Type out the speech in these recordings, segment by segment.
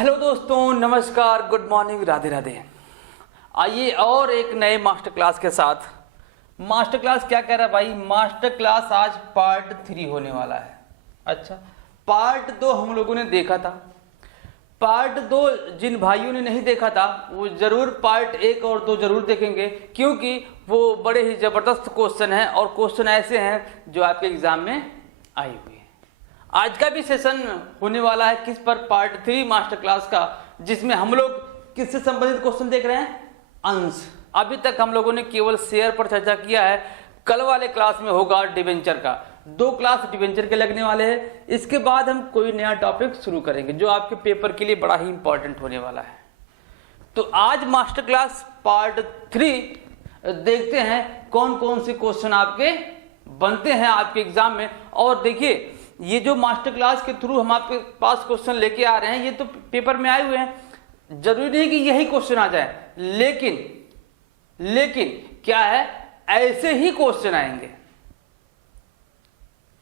Hello दोस्तों, नमस्कार, good morning, Radhe Radhe. आइए और एक नए मास्टर क्लास के साथ। मास्टर क्लास क्या कह रहा है भाई? मास्टर क्लास आज पार्ट 3 होने वाला है। अच्छा, पार्ट 2 हम लोगों ने देखा था। पार्ट 2 जिन भाइयों ने नहीं देखा था वो जरूर पार्ट 1 और 2 जरूर देखेंगे, क्योंकि वो बड़े ही जबरदस्त क्वेश्चन हैं और क्वेश्चन ऐसे हैं जो आपके एग्जाम में आए हुए हैं। आज का भी सेशन होने वाला है किस पर? पार्ट 3 मास्टर क्लास का, जिसमें हम लोग किससे संबंधित क्वेश्चन देख रहे हैं? अंश। अभी तक हम लोगों ने केवल शेयर पर चर्चा किया है। कल वाले क्लास में होगा डिवेंचर का। 2 क्लास डिवेंचर के लगने वाले हैं। इसके बाद हम कोई नया टॉपिक शुरू करेंगे जो आपके पेपर के लिए बड़ा ही इंपॉर्टेंट होने वाला है। तो आज मास्टर क्लास पार्ट 3 देखते हैं कौन कौन से क्वेश्चन आपके बनते हैं आपके एग्जाम में। और देखिए, ये जो मास्टर क्लास के थ्रू हम आपके पास क्वेश्चन लेके आ रहे हैं, ये तो पेपर में आए हुए हैं। जरूरी नहीं कि यही क्वेश्चन आ जाए, लेकिन क्या है, ऐसे ही क्वेश्चन आएंगे,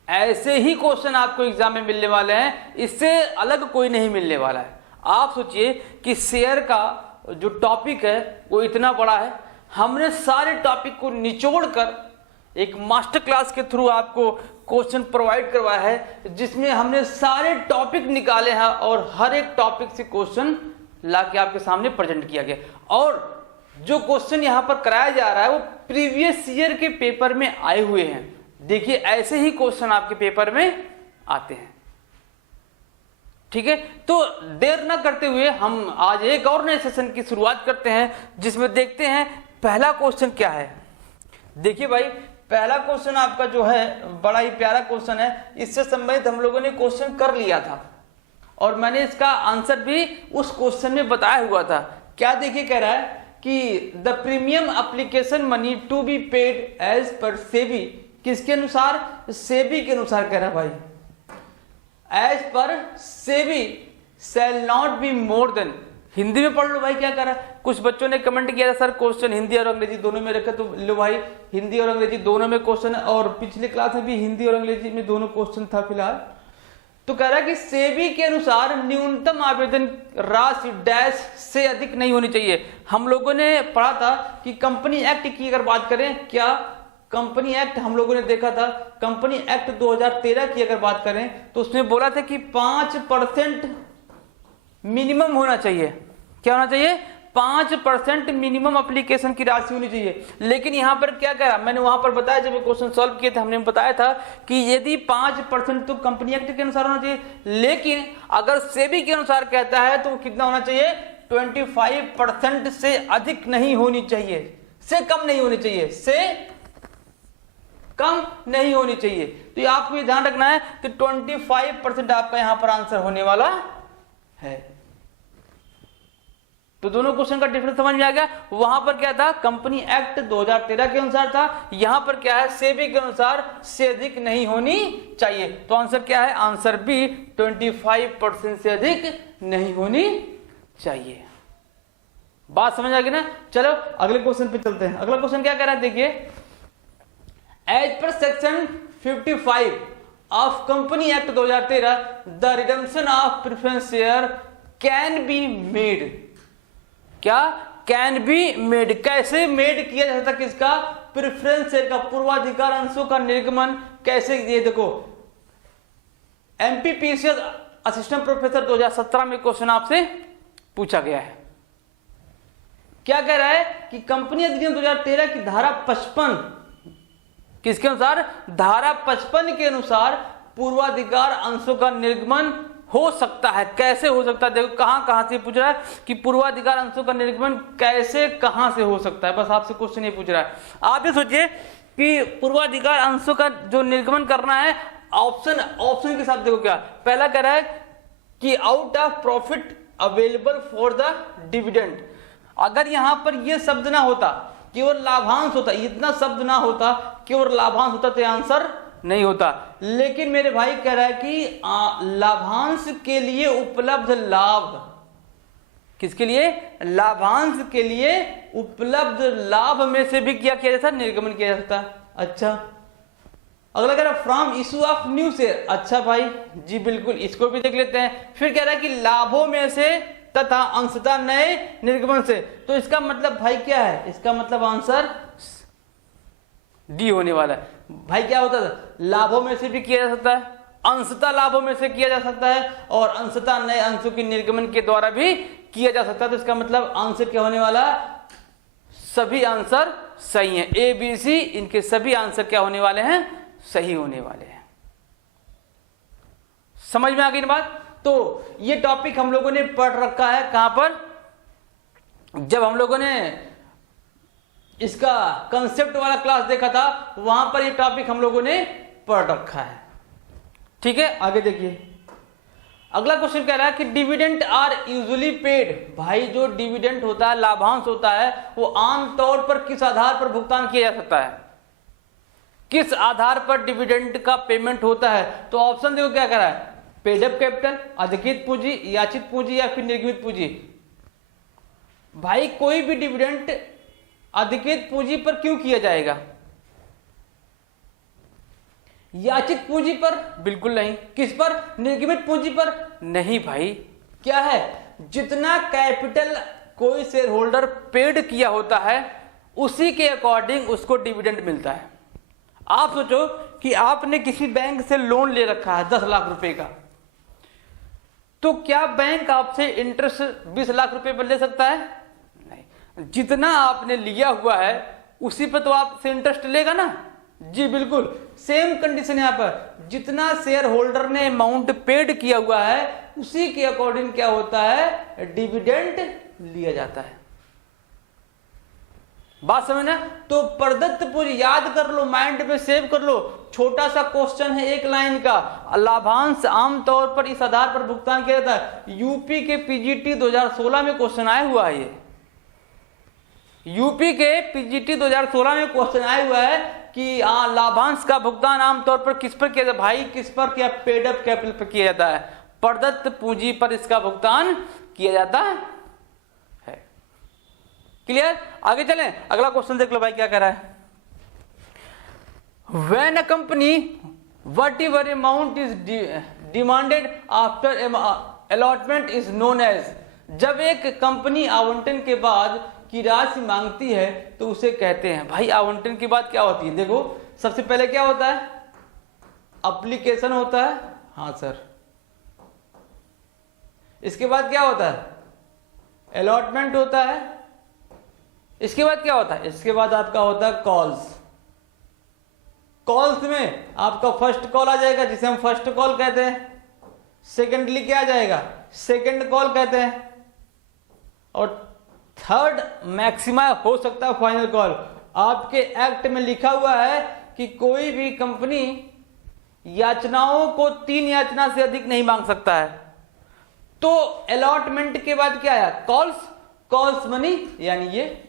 ऐसे ही क्वेश्चन आपको एग्जाम में मिलने वाले हैं। इससे अलग कोई नहीं मिलने वाला है। आप सोचिए कि शेयर का जो टॉपिक है वो इतना बड़ा है। हमने सारे टॉपिक को निचोड़कर एक मास्टर क्लास के थ्रू आपको क्वेश्चन प्रोवाइड करवाया है, जिसमें हमने सारे टॉपिक निकाले हैं और हर एक टॉपिक से क्वेश्चन लाके आपके सामने प्रेजेंट किया गया। और जो क्वेश्चन यहां पर कराया जा रहा है वो प्रीवियस ईयर के पेपर में आए हुए हैं। देखिए, ऐसे ही क्वेश्चन आपके पेपर में आते हैं। ठीक है, तो देर ना करते हुए हम आज एक और नए सेशन की शुरुआत करते हैं, जिसमें देखते हैं पहला क्वेश्चन क्या है। देखिए भाई, पहला क्वेश्चन आपका जो है बड़ा ही प्यारा क्वेश्चन है। इससे संबंधित हम लोगों ने क्वेश्चन कर लिया था और मैंने इसका आंसर भी उस क्वेश्चन में बताया हुआ था। क्या देखिए, कह रहा है कि the premium application money to be paid as per SEBI. किसके अनुसार? सेबी के अनुसार कह रहा है भाई। As per SEBI shall not be more than. Hindi में पढ़ लो भाई, क्या कर रहा है। कुछ बच्चों ने कमेंट किया था, सर क्वेश्चन हिंदी और अंग्रेजी दोनों में रखे। तो लो भाई, हिंदी और अंग्रेजी दोनों में क्वेश्चन है, और पिछले क्लास में भी हिंदी और अंग्रेजी में दोनों क्वेश्चन था फिलहाल। तो कह रहा है कि सेबी के अनुसार न्यूनतम आवेदन राशि डैश से अधिक नहीं होनी चाहिए। हम लोगों ने पढ़ा था कि कंपनी एक्ट की अगर बात करें, क्या कंपनी एक्ट हम लोगों ने देखा था, कंपनी एक्ट 2013 की अगर बात करें तो उसमें बोला था कि 5% मिनिमम होना चाहिए। क्या होना चाहिए? 5% मिनिमम एप्लीकेशन की राशि होनी चाहिए। लेकिन यहां पर क्या कह रहा, मैंने वहां पर बताया, जब ये क्वेश्चन सॉल्व किए थे हमने बताया था कि यदि 5% तो कंपनी एक्ट के अनुसार होना चाहिए, लेकिन अगर सेबी के अनुसार कहता है तो कितना होना चाहिए? 25% से अधिक नहीं होनी चाहिए, से कम नहीं होनी चाहिए, से कम नहीं होनी चाहिए। तो आपको ये ध्यान रखना है कि 25% आपका यहां पर आंसर होने वाला है। तो दोनों क्वेश्चन का डिफरेंस समझ में आ गया। वहां पर क्या था? कंपनी एक्ट 2013 के अनुसार था। यहां पर क्या है? सेबी के अनुसार से अधिक नहीं होनी चाहिए। तो आंसर क्या है? आंसर बी, 25% से अधिक नहीं होनी चाहिए। बात समझ आ गई ना? चलो अगले क्वेश्चन पे चलते हैं। अगला क्वेश्चन क्या कह रहा है, देखिए। As per section 55 of company act 2013 the redemption of preference share can be made. क्या? Can be made. कैसे मेड किया जा सकता? किसका? प्रेफरेंस शेयर का, पूर्वाधिकार अंशों का निर्गमन कैसे? ये देखो, एमपीपीसीएस असिस्टेंट प्रोफेसर 2017 में क्वेश्चन आपसे पूछा गया है। क्या कह रहा है कि कंपनी अधिनियम 2013 की धारा 55, किसके अनुसार? धारा 55 के अनुसार पूर्वाधिकार अंशों का निर्गमन हो सकता है। कैसे हो सकता है? देखो, कहां से पूछ रहा है कि पूर्वाधिकार अंशों का निर्गमन कैसे, कहां से हो सकता है। बस आपसे क्वेश्चन ये पूछ रहा है। आप ये सोचिए कि पूर्वाधिकार अंशों का जो निर्गमन करना है, ऑप्शन के साथ देखो क्या पहला कह रहा है कि out of profit available for the dividend. अगर यहां पर ये शब्द ना होता, केवल लाभांश होता, इतना शब्द ना होता, केवल लाभांश होता, तो आंसर नहीं होता। लेकिन मेरे भाई कह रहा है कि लाभांश के लिए उपलब्ध लाभ, किसके लिए? लाभांश के लिए उपलब्ध लाभ में से भी क्या किया जाता है? निर्गमन किया जा सकता है। अच्छा, अगला कह रहा है from issue of new share. अच्छा भाई जी बिल्कुल, इसको भी देख लेते हैं। फिर कह रहा है कि लाभों में से तथा अंशतः नए निर्गमन से। तो इसका मतलब भाई क्या है, इसका मतलब आंसर डी होने वाला है। भाई क्या होता है, लाभों में से भी किया जा सकता है, अंशतः लाभों में से किया जा सकता है, और अंशतः नए अंशों के निर्गमन के द्वारा भी किया जा सकता है। तो इसका मतलब आंसर क्या होने वाला, सभी आंसर सही हैं। ए बी सी इनके सभी आंसर क्या होने वाले हैं, सही होने वाले हैं। समझ में आ गई बात। तो ये टॉपिक हम लोगों ने पढ़ रखा है कहां पर, जब हम लोगों ने इसका कंसेप्ट वाला क्लास देखा था वहां पर ये टॉपिक हम लोगों ने पढ़ रखा है। ठीक है, आगे देखिए अगला क्वेश्चन कह रहा है कि डिविडेंड आर यूजुअली पेड। भाई जो डिविडेंड होता है, लाभांश होता है, वो आमतौर पर किस आधार पर भुगतान किया जा सकता है, किस आधार पर डिविडेंड का पेमेंट होता है। तो ऑप्शन देखो क्या कह रहा है, पेड अप कैपिटल, अधिकृत पूंजी, याचित पूंजी या फिर निर्गमित पूंजी। भाई कोई भी डिविडेंड अधिकृत पूंजी पर क्यों किया जाएगा, याचित पूंजी पर बिल्कुल नहीं। किस पर, निर्गमित पूंजी पर नहीं। भाई क्या है, जितना कैपिटल कोई शेयर होल्डर पेड किया होता है उसी के अकॉर्डिंग उसको डिविडेंड मिलता है। आप सोचो कि आपने किसी बैंक से लोन ले रखा है 10 लाख रुपए का, तो क्या बैंक आपसे इंटरेस्ट 20 लाख रुपए पर ले सकता है, नहीं। जितना आपने लिया हुआ है उसी पर तो आपसे इंटरेस्ट लेगा ना। जी बिल्कुल, सेम कंडीशन यहां पर, जितना शेयर होल्डर ने अमाउंट पेड किया हुआ है उसी के अकॉर्डिंग क्या होता है, डिविडेंड लिया जाता है। बात समझना। तो प्रदत्त पूंजी याद कर लो, माइंड में सेव कर लो, छोटा सा क्वेश्चन है एक लाइन का। लाभांश आमतौर पर इस आधार पर भुगतान किया जाता है। यूपी के पीजीटी 2016 में क्वेश्चन आया हुआ है। ये यूपी के पीजीटी 2016 में क्वेश्चन आया हुआ है कि लाभांश का भुगतान आमतौर पर किस पर किया जाता है। भाई किस पर किया, पेड अप कैपिटल पर किया जाता है, प्रदत्त पूंजी पर इसका भुगतान किया जाता है। क्लियर, आगे चलें। अगला क्वेश्चन देख लो भाई क्या कह रहा है। When a company whatever amount is demanded after allotment is known as. जब एक कंपनी आवंटन के बाद की राशि मांगती है तो उसे कहते हैं। भाई आवंटन के बाद क्या होती है, देखो सबसे पहले क्या होता है, एप्लीकेशन होता है, हाँ सर। इसके बाद क्या होता है, अलॉटमेंट होता है। इसके बाद क्या होता है, इसके बाद आपका होता है कॉल्स। कॉल्स में आपका फर्स्ट कॉल आ जाएगा जिसे हम फर्स्ट कॉल कहते हैं, सेकेंडली क्या आ जाएगा, सेकेंड कॉल कहते हैं, और थर्ड मैक्सिमा हो सकता है फाइनल कॉल। आपके एक्ट में लिखा हुआ है कि कोई भी कंपनी याचनाओं को 3 याचना से अधिक नहीं मांग सकता है। तो अलॉटमेंट के बाद क्या आया, कॉल्स, कॉल्स मनी, यानी ये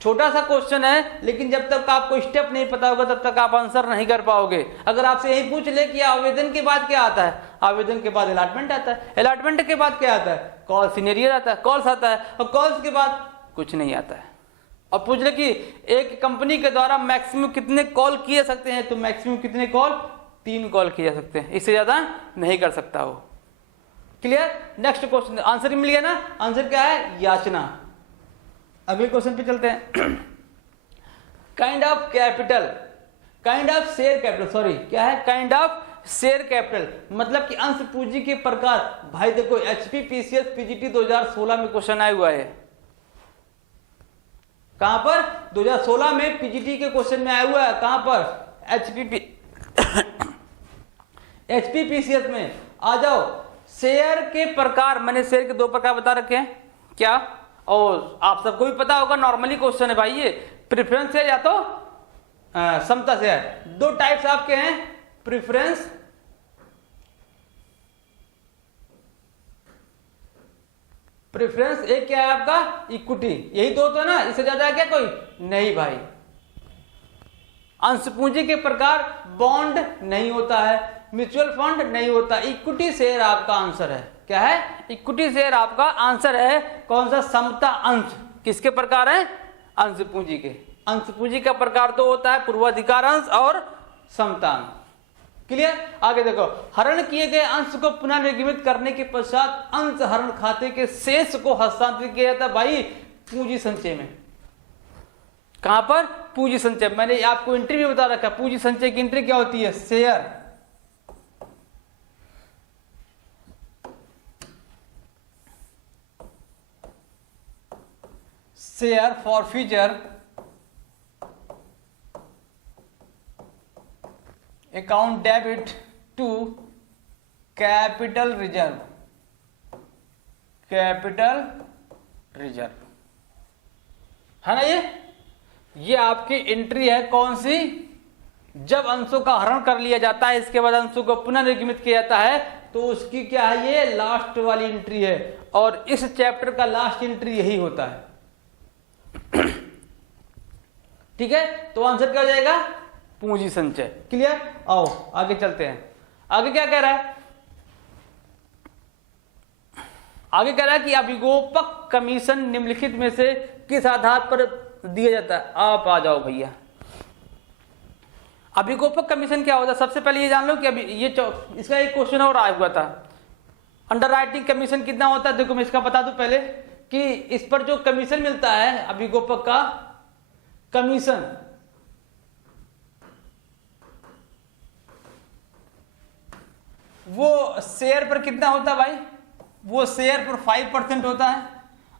छोटा सा क्वेश्चन है, लेकिन जब तक आपको स्टेप नहीं पता होगा तब तक आप आंसर नहीं कर पाओगे। अगर आपसे यही पूछ ले कि आवेदन के बाद क्या आता है, आवेदन के बाद अलॉटमेंट आता है, अलॉटमेंट के बाद क्या आता है, कॉल सीनियर आता है, कॉल्स आता है, और कॉल्स के बाद कुछ नहीं आता है। और पूछ ले कि एक कंपनी के द्वारा मैक्सिमम कितने कॉल किए सकते हैं, तो मैक्सिमम कितने कॉल, 3 कॉल किए जा सकते हैं, इससे ज्यादा नहीं कर सकता वो। क्लियर, नेक्स्ट क्वेश्चन, आंसर मिल गया ना। आंसर क्या है, याचना। अगले क्वेश्चन पे चलते हैं। Kind of capital, kind of share capital, sorry क्या है, काइंड ऑफ शेयर कैपिटल मतलब कि अंश पूंजी के प्रकार। भाई देखो एचपीपीसीएस पीजीटी 2016 में क्वेश्चन आया हुआ है। कहां पर, 2016 में पीजीटी के क्वेश्चन में आया हुआ है। कहां पर, एचपीपीसीएस में। आ जाओ, शेयर के प्रकार, मैंने शेयर के 2 प्रकार बता रखे हैं क्या, और आप सबको भी पता होगा, नॉर्मली क्वेश्चन है भाई ये, प्रेफरेंस शेयर या तो समता शेयर। 2 टाइप्स आपके हैं, प्रेफरेंस एक क्या है आपका, इक्विटी, यही 2 तो ना, इससे ज्यादा है क्या कोई नहीं भाई। अंश पूंजी के प्रकार बॉन्ड नहीं होता है, म्यूचुअल फंड नहीं होता, इक्विटी शेयर आपका आंसर है। क्या है, इक्विटी शेयर आपका आंसर है। कौन सा, समता अंश, किसके प्रकार है, अंश पूंजी के। अंश पूंजी का प्रकार तो होता है पूर्वाधिकार अंश और समता अंश। क्लियर? आगे देखो, हरण किए गए अंश को पुनः निर्गमित करने के पश्चात अंश हरण खाते के शेष को हस्तांतरित किया जाता है भाई पूंजी संचय में। कहां पर? पूंजी संचय। मैंने आपको एंट्री भी बता रखा है, पूंजी संचय की एंट्री क्या होती है? Share forfeiture account debit to capital reserve, capital reserve है ना। ये आपकी एंट्री है कौन सी? जब अंशों का हरण कर लिया जाता है इसके बाद अंशों को पुनः निर्गमित किया जाता है तो उसकी क्या है? ये लास्ट वाली एंट्री है और इस चैप्टर का लास्ट एंट्री यही होता है। ठीक है, तो आंसर क्या हो जाएगा? पूंजी संचय। क्लियर? आओ आगे चलते हैं। आगे क्या कह रहा है? आगे कह रहा है कि अभिगोपक कमीशन निम्नलिखित में से किस आधार पर दिया जाता है? आप आ जाओ भैया। अभिगोपक कमीशन क्या होता है? सबसे पहले ये जान लो कि अभी ये इसका एक क्वेश्चन और आया हुआ था, अंडरराइटिंग कमीशन कितना होता है? देखो मैं इसका बता दूं पहले कि इस पर जो कमीशन मिलता है अभिगोपक का कमीशन, वो शेयर पर कितना होता है भाई? वो शेयर पर 5% होता है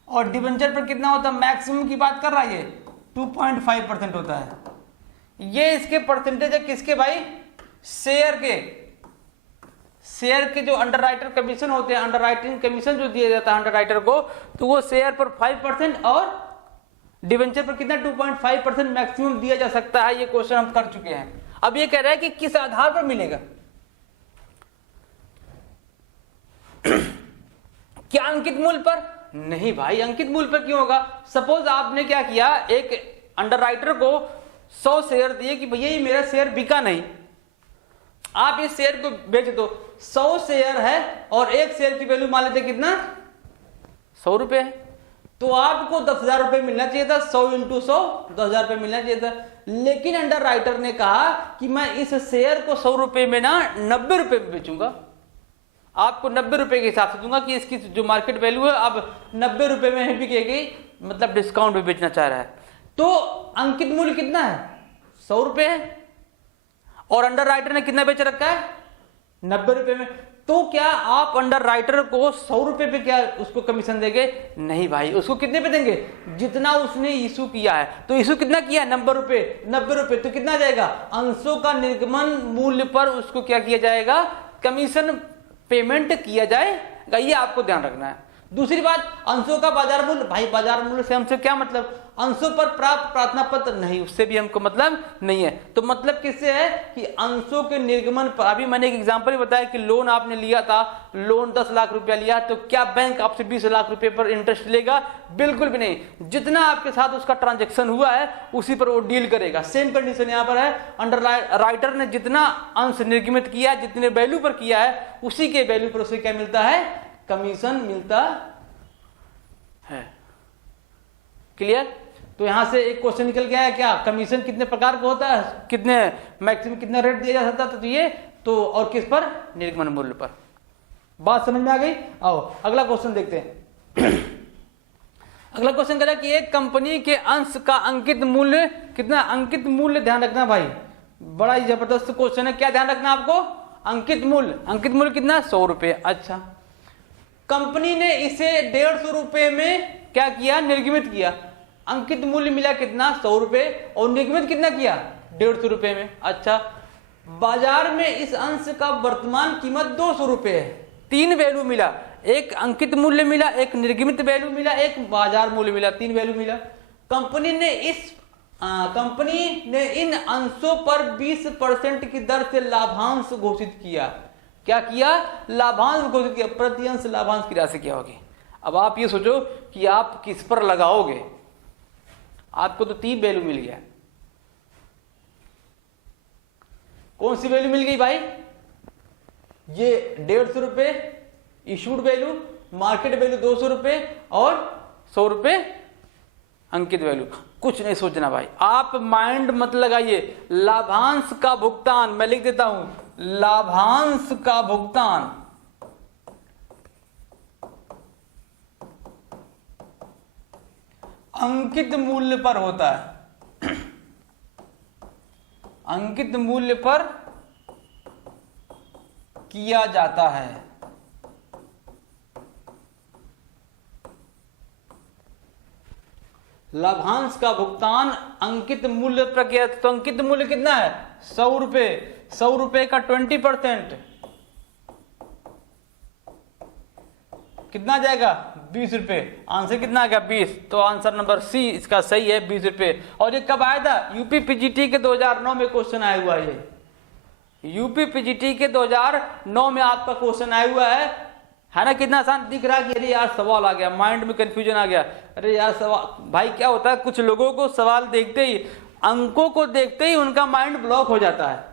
और डिबेंचर पर कितना होता है? मैक्सिमम की बात कर रहा है, ये 2.5% होता है। ये इसके परसेंटेज है किसके भाई? शेयर के। शेयर के जो अंडरराइटर कमीशन होते हैं, अंडरराइटिंग कमीशन जो दिया जाता है अंडरराइटर को, तो वो शेयर पर 5% और डिबेंचर पर कितना? 2.5% मैक्सिमम दिया जा सकता है। ये क्वेश्चन हम कर चुके हैं। अब ये कह रहा है कि किस आधार पर मिलेगा? क्या अंकित मूल्य पर? नहीं भाई, अंकित मूल्य पर क्यों होगा? सपोज आपने क्या किया, एक अंडरराइटर को 100 शेयर दिए कि भैया ये मेरा शेयर बिका नहीं, आप इस शेयर को बेच दो। 100 शेयर है और एक शेयर की वैल्यू मान लेते कितना? 100 रुपए है, तो आपको 10,000 रुपए मिलना चाहिए था। 100 × 100 10,000 रुपए मिलना चाहिए था। लेकिन अंडरराइटर ने कहा कि मैं इस शेयर को 100 रुपए में ना 90 रुपए में बेचूंगा, आपको 90 रुपए के हिसाब से दूंगा कि इसकी जो मार्केट वैल्यू है अब 90 रुपए में बिकेगी, मतलब डिस्काउंट में बेचना चाह रहा है। तो अंकित मूल्य कितना है? 100 रुपए है और अंडरराइटर ने कितना बेच रखा है? 90 रुपए में। तो क्या आप अंडरराइटर को 100 रुपए पे क्या उसको कमीशन देंगे? नहीं भाई, उसको कितने पे देंगे? जितना उसने इशू किया है। तो इशू कितना किया? 90 रुपए। 90 रुपए तो कितना जाएगा? अंशों का निर्गमन मूल्य पर उसको क्या किया जाएगा? कमीशन पेमेंट किया जाएगा। ये आपको ध्यान रखना है। दूसरी बात, अंशों का बाजार मूल्य। भाई बाजार मूल्य से हमसे क्या मतलब? अंशों पर प्राप्त प्रार्थना पत्र नहीं, उससे भी हमको मतलब नहीं है। तो मतलब किससे है कि अंशों के निर्गमन पर। अभी मैंने एक एग्जांपल बताया कि लोन आपने लिया था, लोन 10 लाख रुपया लिया, तो क्या बैंक आपसे 20 लाख रुपए पर इंटरेस्ट लेगा? बिल्कुल भी नहीं। जितना आपके साथ उसका ट्रांजेक्शन हुआ है उसी पर वो डील करेगा। सेम कंडीशन यहाँ पर है। अंडरराइटर ने जितना अंश निर्गमित किया, जितने वैल्यू पर किया है, उसी के वैल्यू पर उसे क्या मिलता है? कमीशन मिलता है। क्लियर? तो यहां से एक क्वेश्चन निकल गया है क्या? कमीशन कितने प्रकार का होता है, कितने मैक्सिमम कितना रेट दिया जा सकता था, तो ये तो और किस पर? निर्गमन मूल्य पर। बात समझ में आ गई? आओ अगला क्वेश्चन देखते हैं। अगला क्वेश्चन कह रहा है कि एक कंपनी के अंश का अंकित मूल्य कितना? अंकित मूल्य ध्यान रखना भाई, बड़ा ही जबरदस्त क्वेश्चन है। क्या ध्यान रखना आपको? अंकित मूल्य। अंकित मूल्य कितना? 100 रुपए। अच्छा, कंपनी ने इसे 150 रुपए में क्या किया? निर्गमित किया। अंकित मूल्य मिला कितना? 100 रुपए और निर्गमित कितना किया? 150 रुपए में। अच्छा, बाजार में इस अंश का वर्तमान कीमत 200 रुपए है। 3 वैल्यू मिला, एक अंकित मूल्य मिला, एक निर्गमित वैल्यू मिला, एक बाजार मूल्य मिला, 3 वैल्यू मिला। कंपनी ने इन अंशों पर 20% की दर से लाभांश घोषित किया। क्या किया? लाभांश घोषित किया। प्रति अंश लाभांश की राशि क्या होगी? अब आप ये सोचो कि आप किस पर लगाओगे। आपको तो 3 वैल्यू मिल गया। कौन सी वैल्यू मिल गई भाई? ये 150 रुपए इशूड वैल्यू, मार्केट वैल्यू 200 रुपए और 100 रुपए अंकित वैल्यू, कुछ नहीं सोचना भाई, आप माइंड मत लगाइए। लाभांश का भुगतान, मैं लिख देता हूं, लाभांश का भुगतान अंकित मूल्य पर होता है, अंकित मूल्य पर किया जाता है। लाभांश का भुगतान अंकित मूल्य पर किया, तो अंकित मूल्य कितना है? 100 रुपए। 100 रुपए का 20% कितना जाएगा? 20 रुपए। आंसर कितना आ गया? 20। तो आंसर नंबर सी इसका सही है, 20 रुपए। और ये कब आया था? यूपी पीजीटी के 2009 में क्वेश्चन आया हुआ है। ये यूपी पीजीटी के 2009 में आपका क्वेश्चन आया हुआ है ना? कितना आसान दिख रहा है कि अरे यार सवाल आ गया, माइंड में कंफ्यूजन आ गया। अरे यार सवाल, भाई क्या होता है, कुछ लोगों को सवाल देखते ही, अंकों को देखते ही उनका माइंड ब्लॉक हो जाता है,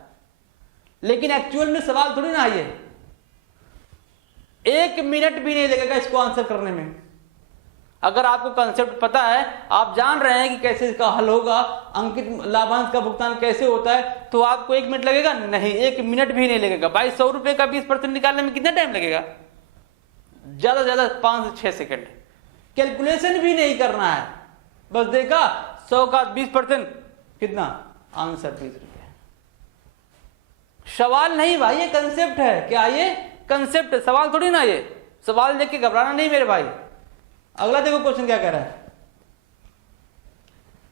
लेकिन एक्चुअल में सवाल थोड़ी ना आइए, 1 मिनट भी नहीं लगेगा इसको आंसर करने में। अगर आपको कंसेप्ट पता है, आप जान रहे हैं कि कैसे इसका हल होगा, अंकित लाभांश का भुगतान कैसे होता है, तो आपको 1 मिनट लगेगा? नहीं, 1 मिनट भी नहीं लगेगा भाई। 100 रुपए का 20% निकालने में कितना टाइम लगेगा? ज्यादा ज्यादा 5 से 6 सेकंड। कैलकुलेशन भी नहीं करना है, बस देखा 100 का 20% कितना, आंसर 20 रुपए। सवाल नहीं भाई, ये कंसेप्ट है। क्या ये कंसेप्ट है, सवाल थोड़ी ना। ये सवाल देख के घबराना नहीं मेरे भाई। अगला देखो क्वेश्चन क्या कह रहा है,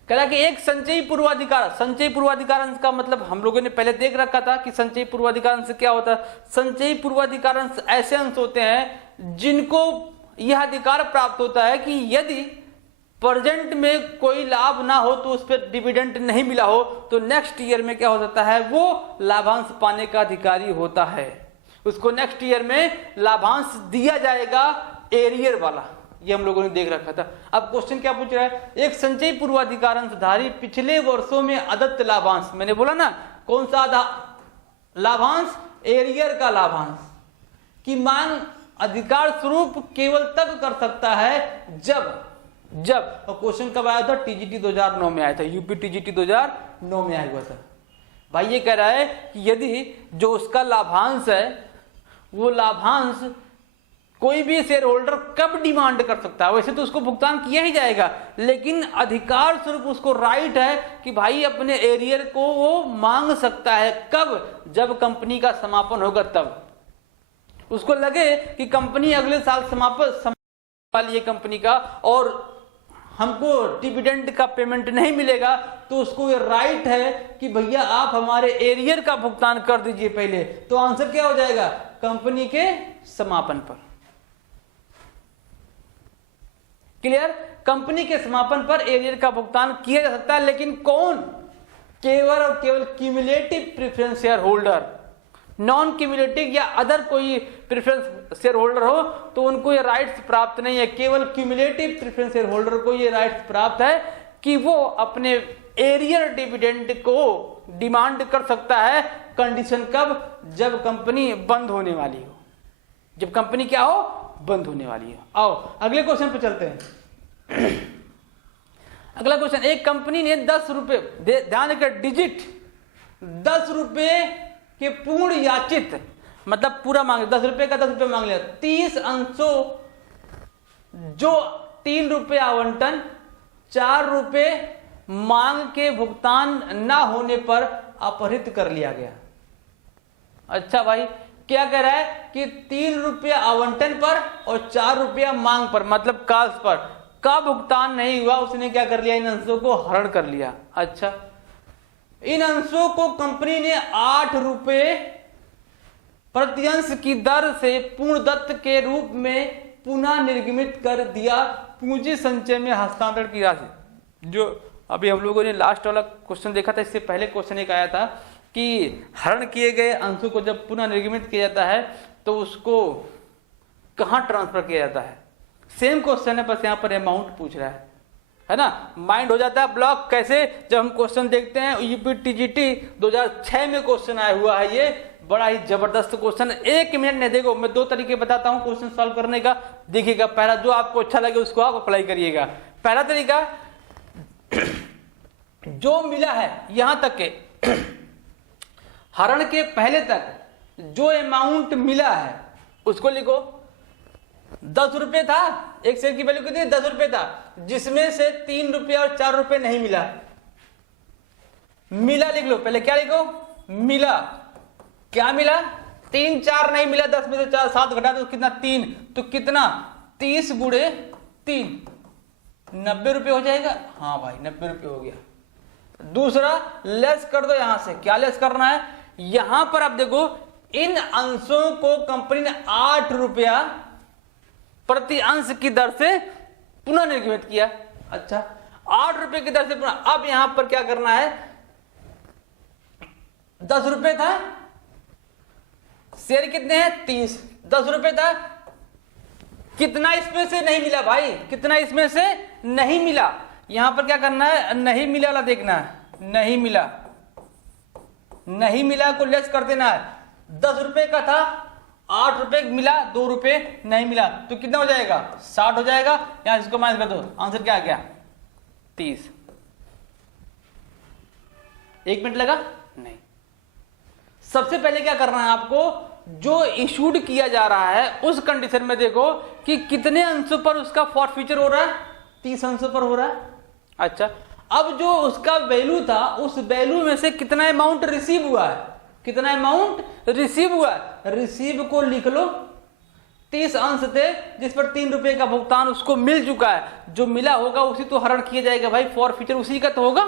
कह रहा है कि एक संचयी पूर्वाधिकार, संचयी पूर्वाधिकार अंश का मतलब हम लोगों ने पहले देख रखा था कि संचयी पूर्वाधिकार अंश क्या होता है। संचयी पूर्वाधिकार अंश ऐसे अंश होते हैं जिनको यह अधिकार प्राप्त होता है कि यदि प्रेजेंट में कोई लाभ ना हो, तो उस पर डिविडेंड नहीं मिला हो, तो नेक्स्ट ईयर में क्या हो सकता है, वो लाभांश पाने का अधिकारी होता है। उसको नेक्स्ट ईयर में लाभांश दिया जाएगा, एरियर वाला। ये हम लोगों ने देख रखा था। अब क्वेश्चन क्या पूछ रहा है, एक संचयी पूर्वाधिकार अंशधारी पिछले वर्षों में अदत्त लाभांश, मैंने बोला ना कौन सा लाभांश, एरियर का लाभांश की मांग अधिकार स्वरूप केवल तब कर सकता है जब और क्वेश्चन कब आया था? टीजीटी 2009 में आया था, यूपी टीजीटी 2009 में आया हुआ था। भाई ये कह रहा है कि यदि जो उसका लाभांश है, वो लाभांश कोई भी शेयर होल्डर कब डिमांड कर सकता है, वैसे तो उसको भुगतान किया ही जाएगा, लेकिन अधिकार स्वरूप उसको राइट है कि भाई अपने एरियर को वो मांग सकता है। कब? जब कंपनी का समापन होगा, तब उसको लगे कि कंपनी अगले साल समापन वाली है कंपनी का, और हमको डिविडेंड का पेमेंट नहीं मिलेगा, तो उसको ये राइट है कि भैया आप हमारे एरियर का भुगतान कर दीजिए पहले। तो आंसर क्या हो जाएगा? कंपनी के समापन पर। क्लियर? कंपनी के समापन पर एरियर का भुगतान किया जा सकता है, लेकिन कौन? केवल और केवल cumulative preference share holder. Non cumulative या अदर कोई प्रेफरेंस शेयर होल्डर हो तो उनको ये राइट्स प्राप्त नहीं है। केवल क्यूमुलेटिव प्रेफरेंस शेयर होल्डर को ये राइट्स प्राप्त है कि वो अपने एरियर डिविडेंड को डिमांड कर सकता है। कंडीशन कब? जब कंपनी बंद होने वाली हो। जब कंपनी क्या हो? बंद होने वाली हो। आओ अगले क्वेश्चन पे चलते हैं। अगला क्वेश्चन, एक कंपनी ने 10 रुपए, ध्यान रखिए डिजिट, 10 रुपए के पूर्ण याचित, मतलब पूरा मांग, 10 रुपए का 10 रुपए मांग लिया, 30 अंशों जो 3 रुपए आवंटन, 4 रुपए मांग के भुगतान ना होने पर अपहृत कर लिया गया। अच्छा भाई, क्या कह रहा है कि 3 रुपया आवंटन पर और 4 रुपया मांग पर, मतलब कास्ट पर का भुगतान नहीं हुआ, उसने क्या कर लिया? इन अंशों को हरण कर लिया। अच्छा, इन अंशों को कंपनी ने 8 रुपए प्रतिअंश की दर से पूर्ण दत्त के रूप में पुनः निर्गमित कर दिया। पूंजी संचय में हस्तांतरण की राशि, जो अभी हम लोगों ने लास्ट वाला क्वेश्चन देखा था, इससे पहले क्वेश्चन एक आया था कि हरण किए गए अंशों को जब पुनः निर्गमित किया जाता है तो उसको कहां ट्रांसफर किया जाता है। सेम क्वेश्चन है, बस यहां पर अमाउंट पूछ रहा है ना। माइंड हो जाता है ब्लॉक। कैसे? जब हम क्वेश्चन देखते हैं, यूपी टीजीटी 2006 में क्वेश्चन आया हुआ है, ये बड़ा ही जबरदस्त क्वेश्चन। 1 मिनट नहीं, देखो मैं 2 तरीके बताता हूं क्वेश्चन सॉल्व करने का, देखिएगा। पहला जो आपको अच्छा लगे उसको आप अप्लाई करिएगा। पहला तरीका, जो मिला है यहां तक के हरण के पहले तक जो अमाउंट मिला है उसको लिखो। 10 रुपए था, एक शेयर की वैल्यू कितनी? 10 रुपए था, जिसमें से 3 रुपए और 4 रुपए नहीं मिला। मिला लिख लो, पहले क्या लिखो? मिला। क्या मिला? 3 4 नहीं मिला। 10 में से 4 7 घटा दो कितना? 3। तो कितना? 30 गुणे 3 90 रुपए हो जाएगा। हाँ भाई 90 रुपए हो गया। दूसरा लेस कर दो यहां से। क्या लेस करना है? यहां पर आप देखो इन अंशों को कंपनी ने 8 रुपया प्रति अंश की दर से पुनः निर्गमित किया। अच्छा 8 रुपए की दर से पुनः। अब यहां पर क्या करना है? 10 रुपए था, शेयर कितने हैं? 30। 10 रुपए था, कितना इसमें से नहीं मिला भाई? कितना इसमें से नहीं मिला? यहां पर क्या करना है? नहीं मिला वाला देखना है। नहीं मिला, नहीं मिला को लेस कर देना है। 10 रुपए का था, 8 रुपए मिला, 2 रुपए नहीं मिला, तो कितना हो जाएगा? 60 हो जाएगा। यहां इसको माइनस कर दो, आंसर क्या आ गया? 30। 1 मिनट लगा? नहीं। सबसे पहले क्या करना है आपको? जो इशूड किया जा रहा है उस कंडीशन में देखो कि कितने अंशों पर उसका फॉरफीचर हो रहा है? 30 अंशों पर हो रहा है। अच्छा अब जो उसका वैल्यू था उस वैल्यू में से कितना अमाउंट रिसीव हुआ है? कितना अमाउंट रिसीव हुआ है? रिसीव को लिख लो। 30 अंश थे जिस पर 3 रुपए का भुगतान उसको मिल चुका है। जो मिला होगा उसी तो हरण किया जाएगा भाई। फॉरफीचर उसी का तो होगा।